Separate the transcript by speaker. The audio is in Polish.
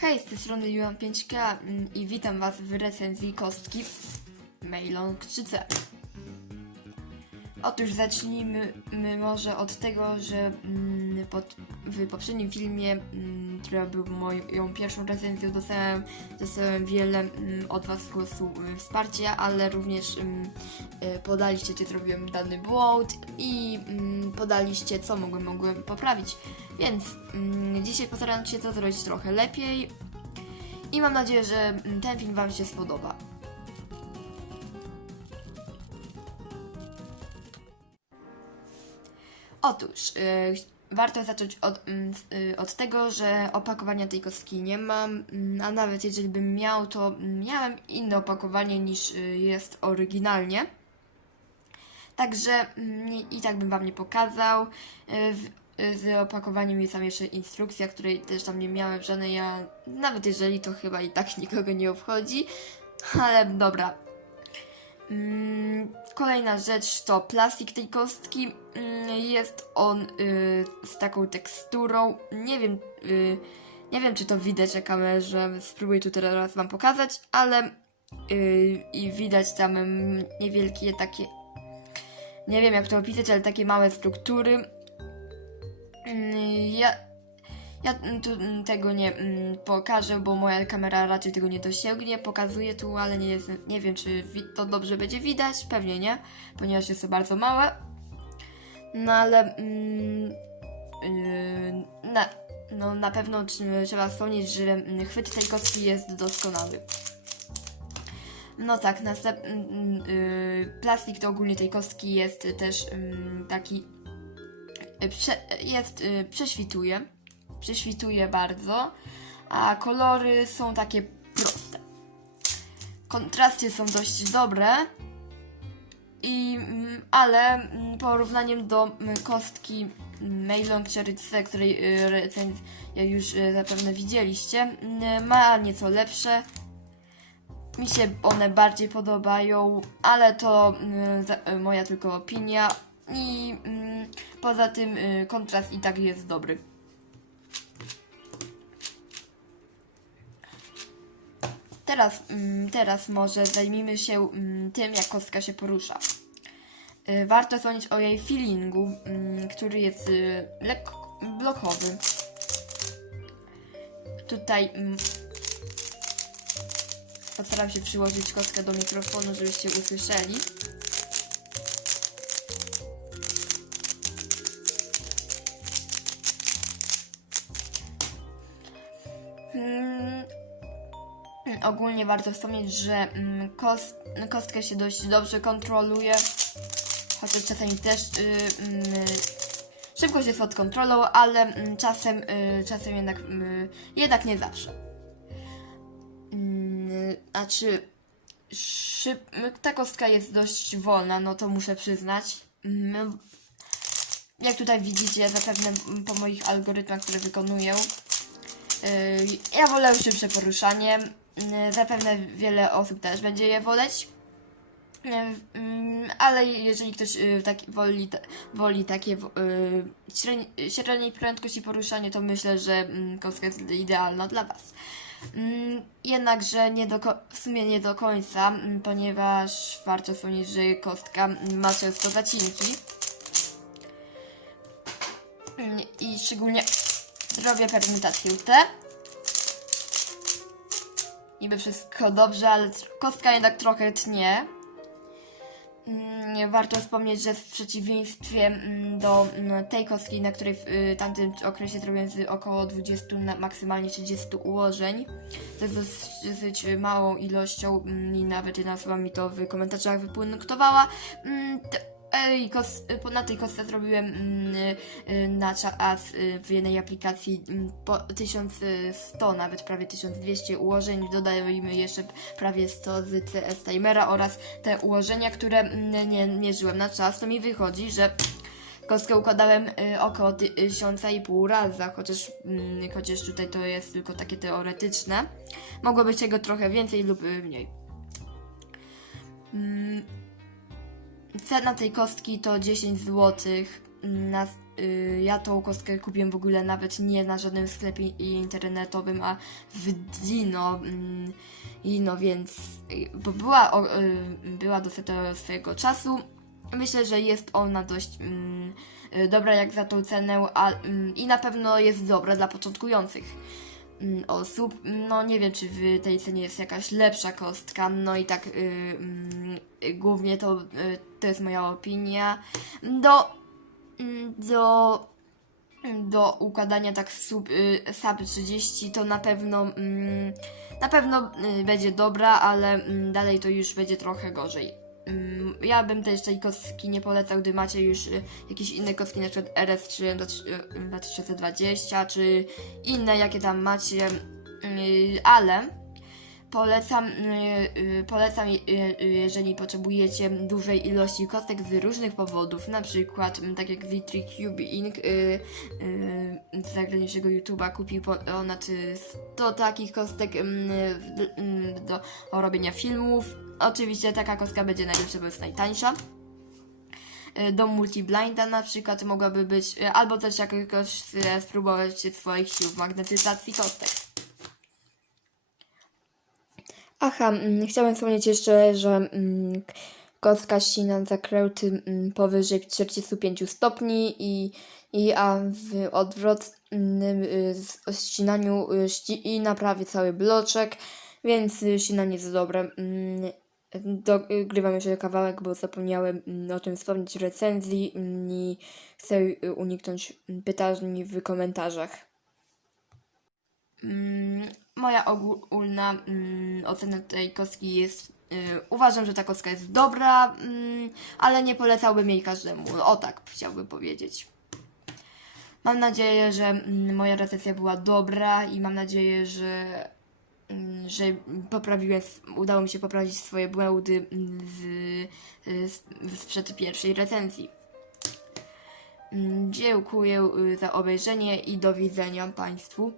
Speaker 1: Hej, z tej strony Juan 5K mm, i witam Was w recenzji kostki Mailong 3C. Otóż zacznijmy my może od tego, że mm, pod, w poprzednim filmie, mm, który był moją pierwszą recenzją, dostałem, dostałem wiele mm, od Was głosu y, wsparcia, ale również mm, y, podaliście, gdzie zrobiłem dany błąd i podaliście, co mogłem, mogłem poprawić. Więc dzisiaj postaram się to zrobić trochę lepiej i mam nadzieję, że ten film Wam się spodoba. Otóż, y, warto zacząć od, mm, y, od tego, że opakowania tej kostki nie mam, mm, a nawet jeżeli bym miał, to miałem inne opakowanie niż y, jest oryginalnie. Także mm, i- tak bym Wam nie pokazał. Y, Z opakowaniem jest tam jeszcze instrukcja, której też tam nie miałem żadnej, ja, nawet jeżeli to chyba i tak nikogo nie obchodzi, ale dobra. Kolejna rzecz to plastik tej kostki. Jest on y, z taką teksturą. Nie wiem, y, nie wiem czy to widać na kamerze. Spróbuję tu teraz Wam pokazać, ale y, i widać tam niewielkie takie. Nie wiem jak to opisać, ale takie małe struktury. Mm, Ja, ja tu mm, tego nie mm, pokażę, bo moja kamera raczej tego nie dosięgnie. Pokazuję tu, ale nie, jest, nie wiem, czy to dobrze będzie widać. Pewnie nie, ponieważ jest to bardzo małe. No ale mm, yy, na, no, na pewno tr- trzeba wspomnieć, że mm, chwyt tej kostki jest doskonały. No tak, następ, yy, plastik to ogólnie tej kostki jest też mm, taki y, prze, jest, y, prześwituje, prześwituje bardzo, a kolory są takie proste. Kontrasty są dość dobre, i, mm, ale mm, porównaniem do mm, kostki Mailong Cherryce, której y, recenzję już y, zapewne widzieliście, ma nieco lepsze. Mi się one bardziej podobają, ale to y, moja tylko opinia. I poza tym kontrast i tak jest dobry. Teraz, mm, teraz może zajmijmy się mm, tym, jak kostka się porusza. Y, Warto wspomnieć o jej feelingu, mm, który jest y, lekko blokowy. Tutaj postaram się przyłożyć kostkę do mikrofonu, żebyście usłyszeli. Ogólnie warto wspomnieć, że mm, kost, kostkę się dość dobrze kontroluje, chociaż czasami też y, mm, szybkość jest pod kontrolą, ale mm, czasem, y, czasem jednak, y, jednak nie zawsze. Znaczy, szyb, ta kostka jest dość wolna, no to muszę przyznać. Jak tutaj widzicie, zapewne po moich algorytmach, które wykonuję, Ja wolę szybsze poruszanie. Yy, Zapewne wiele osób też będzie je woleć. Yy, mm, Ale jeżeli ktoś yy, taki, woli, woli takie średniej prędkości poruszania, to myślę, że mm, kostka jest idealna dla Was. Mm, Jednakże nie do, w sumie nie do końca, ponieważ warto wspomnieć, że kostka ma często zacinki. I szczególnie Zrobię permutację T. Niby wszystko dobrze, ale kostka jednak trochę tnie. Mm, Warto wspomnieć, że w przeciwieństwie mm, do mm, tej kostki, na której w y, tamtym okresie zrobiłem około 20, na maksymalnie 30 ułożeń, to jest dosyć, małą ilością i nawet jedna osoba mi to w komentarzach wypunktowała. Mm, Ej, kos, na tej kostce zrobiłem mm, y, na czas y, w jednej aplikacji mm, po 1100, nawet prawie 1200 ułożeń. Dodajemy jeszcze prawie 100 z CS timera oraz te ułożenia, które mm, nie mierzyłem na czas. To mi wychodzi, że kostkę układałem y, około 1500 razy, chociaż, mm, chociaż tutaj to jest tylko takie teoretyczne. Mogło być tego trochę więcej lub y, mniej. Cena tej kostki to 10 zł. na, y, ja tą kostkę kupiłem w ogóle nawet nie na żadnym sklepie internetowym, a w Dino. I no więc, y, bo była, y, była do swojego czasu. Myślę, że jest ona dość mm, y, dobra jak za tą cenę a, mm, i na pewno jest dobra dla początkujących osób. No nie wiem, czy w tej cenie jest jakaś lepsza kostka, no i tak y, mm, y, głównie to, y, to jest moja opinia. Do, mm, do do układania tak sub, y, sub 30 to na pewno mm, na pewno y, będzie dobra, ale mm, dalej to już będzie trochę gorzej. Ja bym też tej kostki nie polecał, gdy macie już y, jakieś inne kostki, na przykład RS3 2020, czy inne, jakie tam macie, y, ale polecam, y, y, polecam y, y, jeżeli potrzebujecie dużej ilości kostek z różnych powodów, na przykład tak jak Vitry Cube Inc. Y, y, z zagranicznego YouTube'a kupił ponad y, 100 takich kostek do robienia filmów. Oczywiście taka kostka będzie najlepsza, bo jest najtańsza. Y, Do multiblinda na przykład mogłaby być, y, albo też jakoś y, spróbować swoich sił w magnetyzacji kostek. Aha, mm, chciałem wspomnieć jeszcze, że mm, kostka ścina zakręty mm, powyżej 45 stopni i, i a w odwrotnym y, ścinaniu y, ścina prawie cały bloczek, więc y, ścinanie jest dobre. Mm, Dogrywam jeszcze kawałek, bo zapomniałem mm, o tym wspomnieć w recenzji mm, i chcę y, uniknąć mm, pytań w komentarzach. Moja ogólna ocena tej kostki jest. y, uważam, że ta kostka jest dobra, ale nie polecałbym jej każdemu. O tak chciałbym powiedzieć. Mam nadzieję, że moja recenzja była dobra i mam nadzieję, że, że poprawiłem, udało mi się poprawić swoje błędy y, z- sprzed pierwszej recenzji. Mm, Dziękuję y, za obejrzenie i do widzenia Państwu.